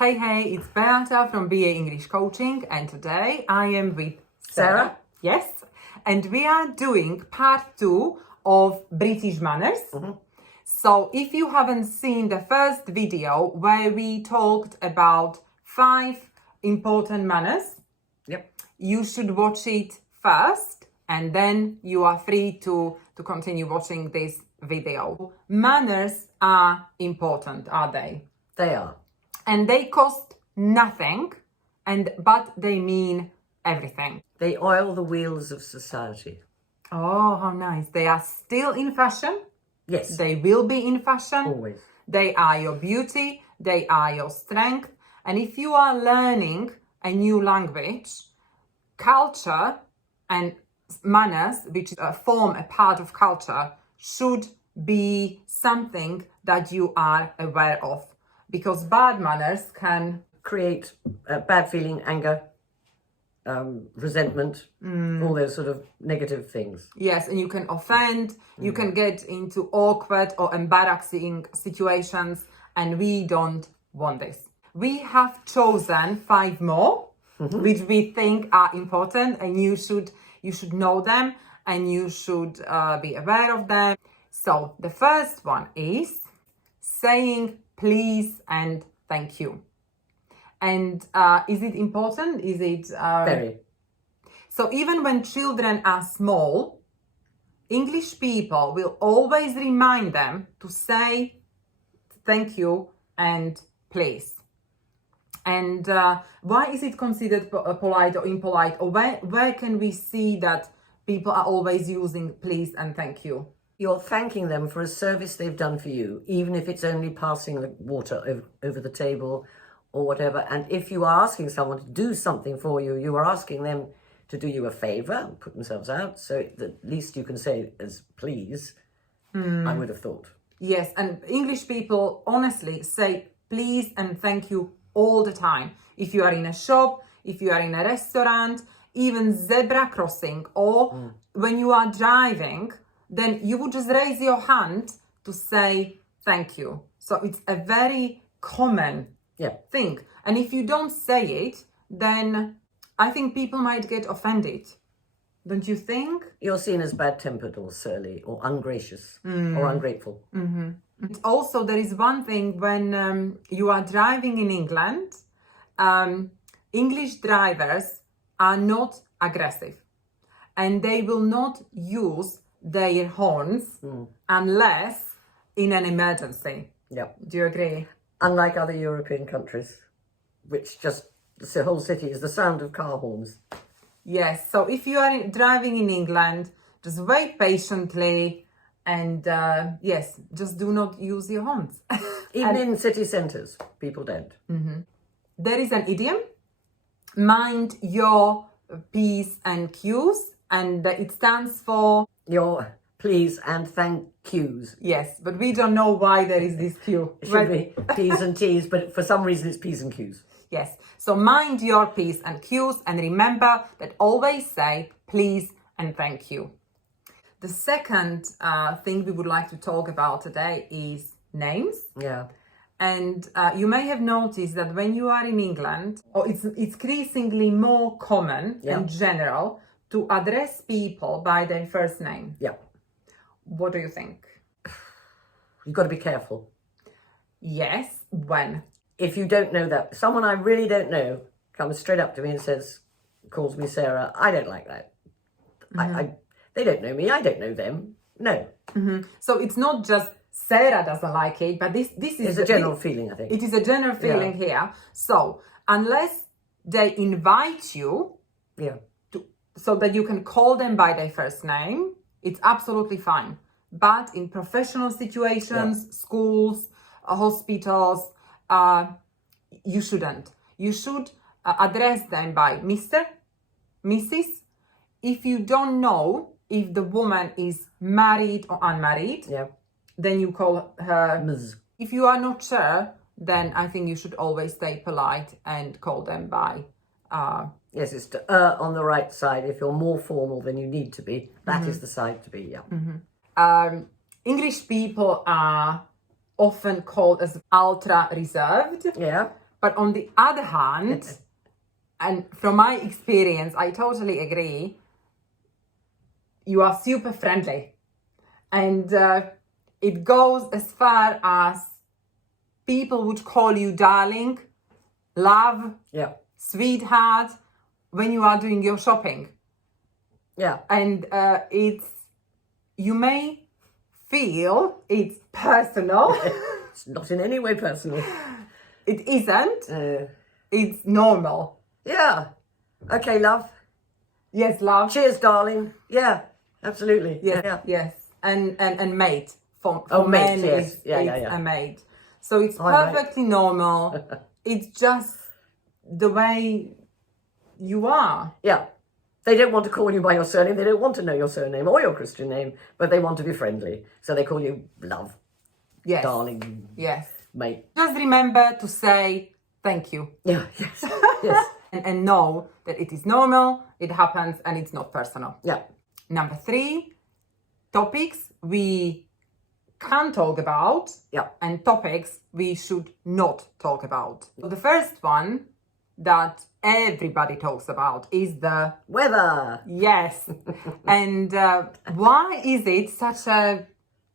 Hey, it's Beata from BA English Coaching, and today I am with Sarah. Yes, and we are doing part 2 of British manners. So if you haven't seen the first video where we talked about 5 important manners, you should watch it first, and then you are free to continue watching this video. Manners are important, are they? They are. And they cost nothing, but they mean everything. They oil the wheels of society. Oh, how nice. They are still in fashion. Yes. They will be in fashion. Always. They are your beauty. They are your strength. And if you are learning a new language, culture and manners, which form a part of culture, should be something that you are aware of. Because bad manners can create bad feeling, anger, resentment, all those sort of negative things. Yes, and you can offend, you can get into awkward or embarrassing situations, and we don't want this. We have chosen 5 more, which we think are important, and you should know them, and you should be aware of them. So the first one is saying please and thank you. And is it important? Is it Very. So even when children are small, English people will always remind them to say thank you and please. And why is it considered polite or impolite? Or where can we see that people are always using please and thank you? You're thanking them for a service they've done for you, even if it's only passing the water over the table or whatever. And if you are asking someone to do something for you, you are asking them to do you a favour, put themselves out. So the least you can say is please, I would have thought. Yes, and English people honestly say please and thank you all the time. If you are in a shop, if you are in a restaurant, even zebra crossing, or when you are driving, then you would just raise your hand to say thank you. So it's a very common thing. And if you don't say it, then I think people might get offended. Don't you think? You're seen as bad-tempered or surly or ungracious or ungrateful. Also, there is one thing when you are driving in England, English drivers are not aggressive, and they will not use their horns unless in an emergency. Do you agree? Unlike other European countries, which just the whole city is the sound of car horns. Yes, so if you are driving in England, just wait patiently and yes, just do not use your horns. Even in city centres, people don't. There is an idiom, mind your P's and Q's, and it stands for your please and thank yous. Yes, but we don't know why there is this Q. It should be P's and T's, but for some reason it's P's and Q's. Yes, so mind your P's and Q's, and remember that always say please and thank you. The second thing we would like to talk about today is names. Yeah. And you may have noticed that when you are in England, it's increasingly more common and general to address people by their first name. Yeah. What do you think? You've got to be careful. Yes, when? If you don't know that, someone I really don't know comes straight up to me and calls me Sarah, I don't like that. They don't know me, I don't know them. No. So it's not just Sarah doesn't like it, but this is... It's a general feeling, I think. It is a general feeling here. So unless they invite you so that you can call them by their first name, it's absolutely fine. But in professional situations, schools, hospitals, you shouldn't. You should address them by Mr., Mrs. If you don't know if the woman is married or unmarried, then you call her Ms. If you are not sure, then I think you should always stay polite and call them by Yes, it's to err on the right side. If you're more formal than you need to be, that is the side to be, English people are often called as ultra reserved. Yeah. But on the other hand, and from my experience, I totally agree, you are super friendly. And it goes as far as people would call you darling, love, Yeah. sweetheart, when you are doing your shopping. Yeah. And you may feel it's personal. It's not in any way personal. It isn't. It's normal. Yeah. Okay, love. Yes, love. Cheers, darling. Yeah, absolutely. Yes, Yeah. yes. And mate. For mate, men, yes. it's Yeah. a mate. So it's Hi, mate. perfectly normal. It's just the way you are. Yeah. They don't want to call you by your surname. They don't want to know your surname or your Christian name, but they want to be friendly. So they call you love, Yes. darling, Yes. mate. Just remember to say thank you. Yeah, yes, yes. And know that it is normal, it happens, and it's not personal. Yeah. Number 3, topics we can talk about, Yeah. and topics we should not talk about. The first one that everybody talks about is the Weather. yes. And why is it such a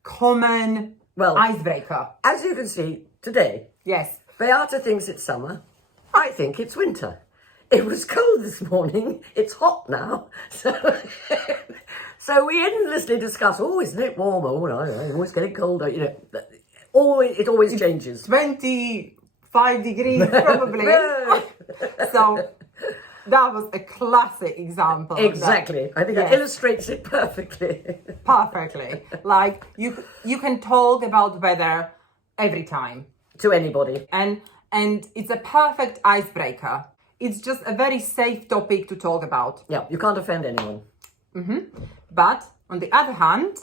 common Well, icebreaker? as you can see today, Yes. Beata thinks it's summer. I think it's winter. It was cold this morning. It's hot now. So we endlessly discuss, oh, isn't it warmer? Oh, no, I'm always getting colder. You know, it always changes. 25 degrees probably. No. So that was a classic example. Exactly. I think Yes. it illustrates it perfectly. Perfectly. Like you can talk about weather every time. To anybody. And it's a perfect icebreaker. It's just a very safe topic to talk about. Yeah, you can't offend anyone. But on the other hand,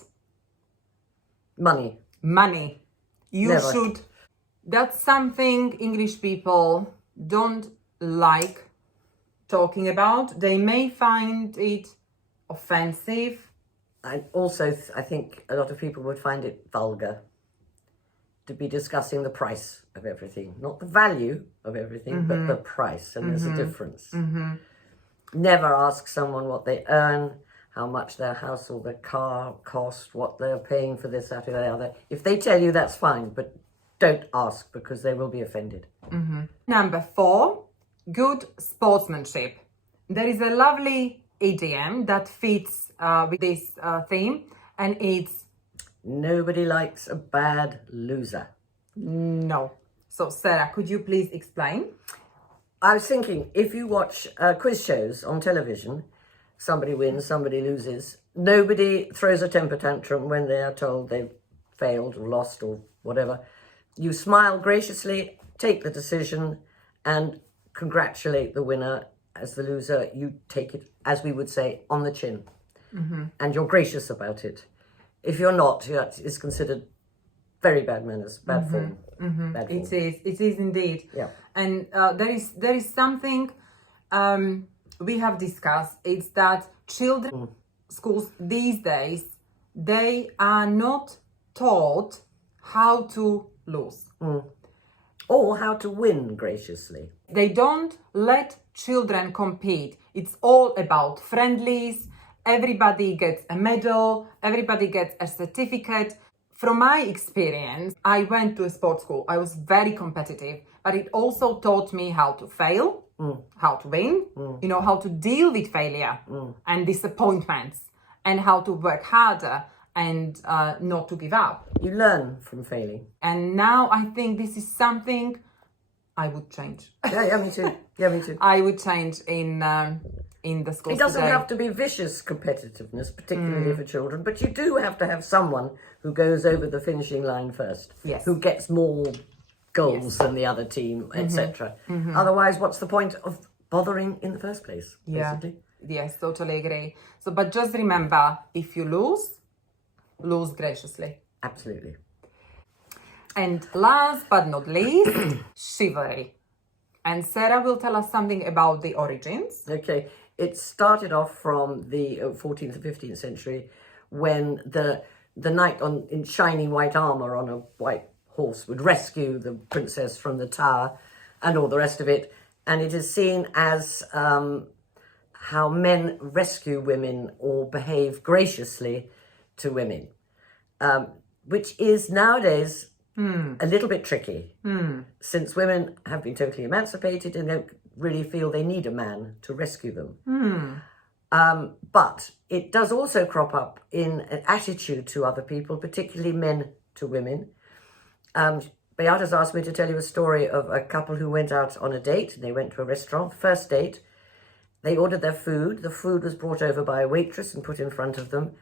Money. money. You Never. should. That's something English people don't like talking about. They may find it offensive. And also, I think a lot of people would find it vulgar to be discussing the price of everything. Not the value of everything, but the price. And there's a difference. Never ask someone what they earn, how much their house or their car cost, what they're paying for this, that, or the other. If they tell you, that's fine, but don't ask because they will be offended. Number 4, good sportsmanship. There is a lovely idiom that fits with this theme, and it's Nobody likes a bad loser. no. So, Sarah, could you please explain? I was thinking, if you watch quiz shows on television, somebody wins, somebody loses. Nobody throws a temper tantrum when they are told they've failed or lost or whatever. You smile graciously, take the decision, and congratulate the winner. As the loser, you take it, as we would say, on the chin. And you're gracious about it. If you're not, it's considered very bad manners, bad form. Bad form. It is indeed. Yeah. And there is something we have discussed. It's that children schools these days, they are not taught how to lose. Or how to win graciously. They don't let children compete. It's all about friendlies. Everybody gets a medal. Everybody gets a certificate. From my experience, I went to a sports school. I was very competitive, but it also taught me how to fail, how to win, you know, how to deal with failure and disappointments, and how to work harder and not to give up. You learn from failing. And now I think this is something I would change. Yeah, me too. Yeah, me too. I would change in the schools It doesn't today. have to be vicious competitiveness, particularly for children, but you do have to have someone who goes over the finishing line first, Yes. who gets more goals than the other team, etc. Otherwise, what's the point of bothering in the first place, basically? Yes, totally agree. So, but just remember, if you lose graciously. Absolutely. And last but not least, chivalry. And Sarah will tell us something about the origins. Okay, it started off from the 14th and 15th century when the knight in shiny white armour on a white horse would rescue the princess from the tower and all the rest of it. And it is seen as how men rescue women or behave graciously to women, which is nowadays a little bit tricky, since women have been totally emancipated and don't really feel they need a man to rescue them. But it does also crop up in an attitude to other people, particularly men to women. Beata's asked me to tell you a story of a couple who went out on a date. They went to a restaurant, first date. They ordered their food. The food was brought over by a waitress and put in front of them.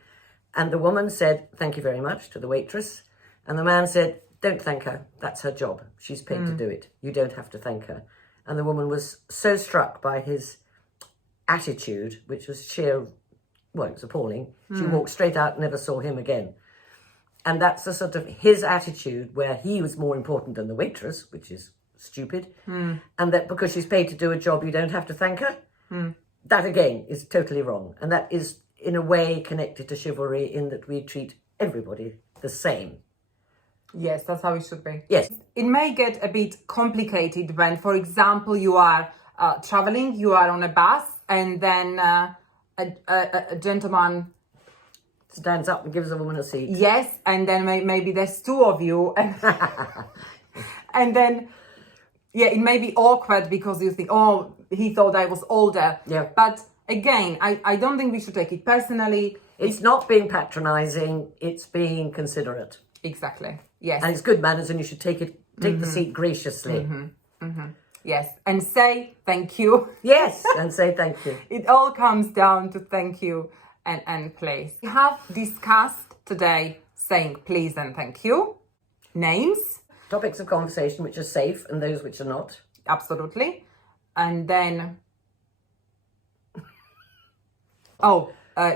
And the woman said, "Thank you very much," to the waitress. And the man said, "Don't thank her. That's her job. She's paid to do it. You don't have to thank her." And the woman was so struck by his attitude, which was sheer, well, it was appalling. She walked straight out and never saw him again. And that's the sort of his attitude, where he was more important than the waitress, which is stupid. And that because she's paid to do a job, you don't have to thank her. That again is totally wrong. And that is in a way connected to chivalry, in that we treat everybody the same. Yes, that's how it should be. Yes. It may get a bit complicated when, for example, you are traveling, you are on a bus, and then a gentleman Stands up and gives a woman a seat. Yes, and then maybe there's two of you, and, and then, yeah, it may be awkward because you think, oh, he thought I was older. Yeah. But again, I don't think we should take it personally. It's not being patronising, it's being considerate. Exactly, yes. And it's good manners, and you should take the seat graciously. Yes, and say thank you. Yes, and say thank you. It all comes down to thank you and please. We have discussed today saying please and thank you, names. Topics of conversation which are safe and those which are not. Absolutely. And then,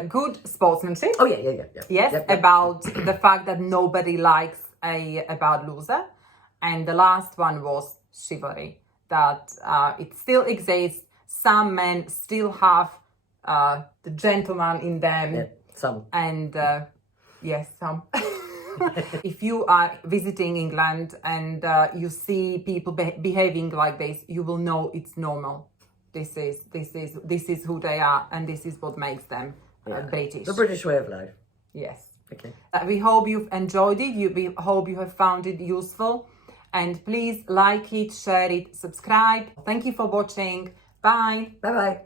good sportsmanship. Oh, yeah. Yes, Yep. about the fact that nobody likes a bad loser. And the last one was chivalry, that it still exists. Some men still have the gentleman in them. Yeah, some. And yes, some. If you are visiting England and you see people behaving like this, you will know it's normal. This is who they are, and this is what makes them British. The British way of life. Yes. Okay. We hope you've enjoyed it. We hope you have found it useful. And please like it, share it, subscribe. Thank you for watching. Bye. Bye-bye.